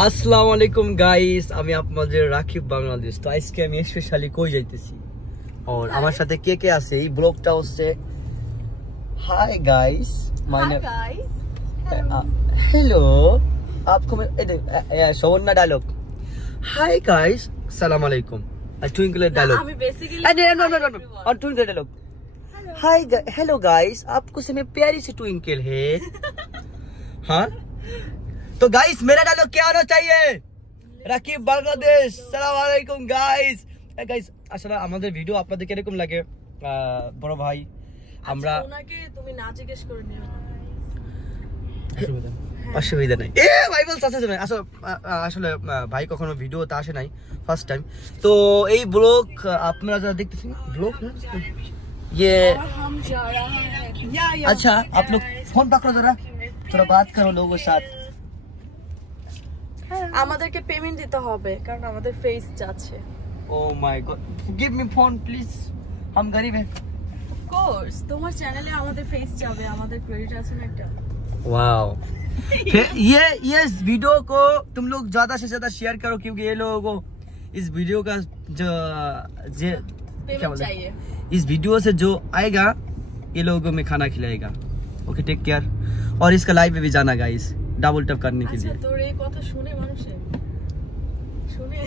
আসসালামু আলাইকুম গাইস, আমি আপনাদের রাকিব বাংলাদেশ। তো আজকে আমি স্পেশালি কই যাইতেছি আর আমার সাথে কে কে আছে এই ব্লগটা হচ্ছে। Hi guys, my name hello आपको शोना डायलॉग। हाय गाइस, अस्सलाम वालेकुम। ट्विंकल डायलॉग আমি বেসিক্যালি नो और Twinkle dialogue. Hi hello guys, आपको से में प्यारी सी ट्विंकल है। हाँ तो गाइस मेरा डायलॉग क्या होना चाहिए? রাকিব বাংলাদেশ। আসসালামু আলাইকুম গাইস। গাইস আসলে আমাদের ভিডিও আপনাদের কিরকম লাগে? বড় ভাই আমরা ওনাকে তুমি না জিজ্ঞেস করে নিও, অসুবিধা নাই। এ ভাই বলছ আছে না, আসলে ভাই কখনো ভিডিওতে আসে নাই, ফার্স্ট টাইম। তো এই ব্লগ আপনারা যারা দেখতেছেন, ব্লগ না ये हम जा रहा है। अच्छा आप लोग फोन पकड़ो जरा, थोड़ा बात करो लोगों के साथ। আমাদেরকে পেমেন্ট দিতে হবে কারণ আমাদের ফেস যাচ্ছে। Oh my god, give me phone please, हम गरीब हैं। অফ কোর্স তোমার চ্যানেলে আমাদের ফেস যাবে, আমাদের क्रेडिट আছে না একটা। वाओ ये इस वीडियो को तुम लोग ज्यादा से ज्यादा शेयर करो क्योंकि ये लोगों को इस वीडियो का जो क्या बोलते हैं, इस वीडियो से जो आएगा ये लोगों में खाना खिलाएगा। Okay take care. और इसका लाइव में भी जाना गाइस, डबल टैप करने के लिए। अच्छा তোর এই কথা শুনে মানুষে শুনে